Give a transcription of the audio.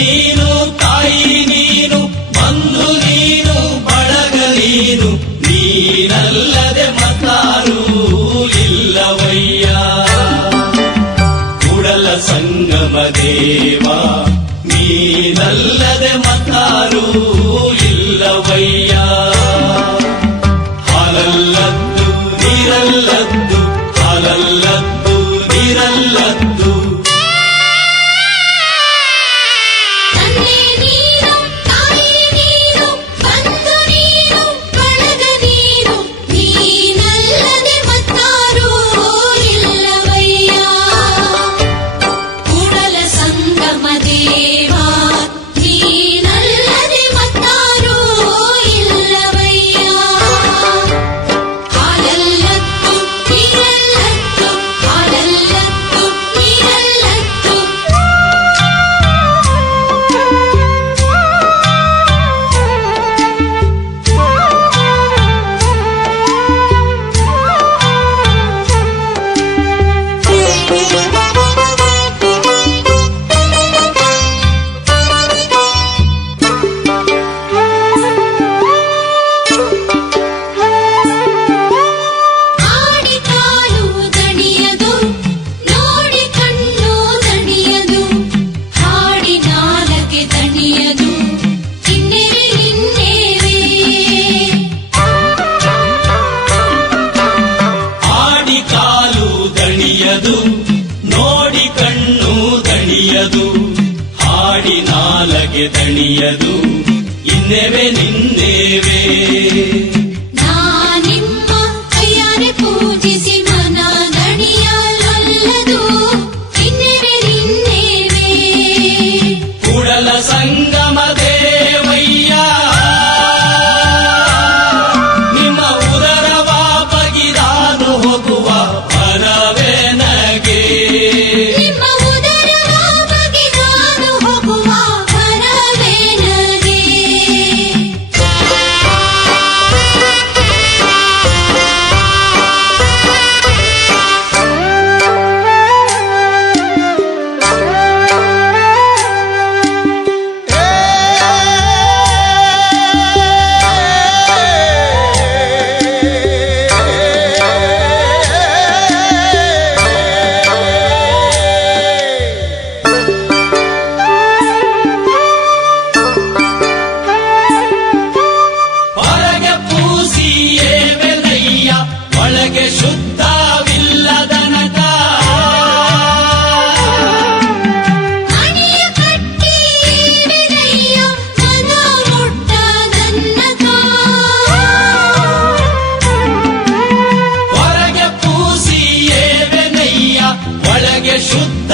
ನೀನು ತಾಯಿ ನೀನು ಬಂಧು ನೀನು ಬಳಗ ನೀನು ನೀನಲ್ಲದೆ ಮತ್ತಾರೂ ಇಲ್ಲವಯ್ಯ ಕೂಡಲ ಸಂಗಮ ದೇವ ನೀನಲ್ಲದೆ ಮತ್ತಾರೂ ಇಲ್ಲವಯ್ಯ ಹಾಲಲ್ಲದ್ದು ನೀರಲ್ಲದ್ದು ಹಾಲಲ್ಲದ್ದು ನೀರಲ್ಲದ್ದು ನೋಡಿ ಕಣ್ಣು ದಣಿಯದು ಹಾಡಿ ನಾಲಗೆ ದಣಿಯದು ಇನ್ನೇವೆ ನಿನ್ನೇವೆ ನಿಮ್ಮ ಕೈಯಾರೆ ಪೂಜಿಸಿ ಮನ ದಣಿಯಲೊಲ್ಲದು ಇನ್ನೇವೆ ನಿನ್ನೇವೆ ಕೂಡಲ ಸಂಗಮ ದೇವಯ್ಯ ನಿಮ್ಮ ಉದರವ ಬಗಿದಾನು ಹೋಗುವ ಪರವೇ ನಿಮ್ಮ ಉದರವ ಬಗೆದಾನು ಹೋಗುವ ಪರವೇ ನಗೆ ಒಳಗೆ ಶುದ್ಧವಿಲ್ಲದನಕ ಅಣಿಯ ಕಟ್ಟಿ ಬೆದಯ್ಯ ಮನ ಮುಟ್ಟದನ್ನಕ ಹೊರಗೆ ಪೂಸಿಯೇ ಬೆನಯ್ಯ ಒಳಗೆ ಶುದ್ಧ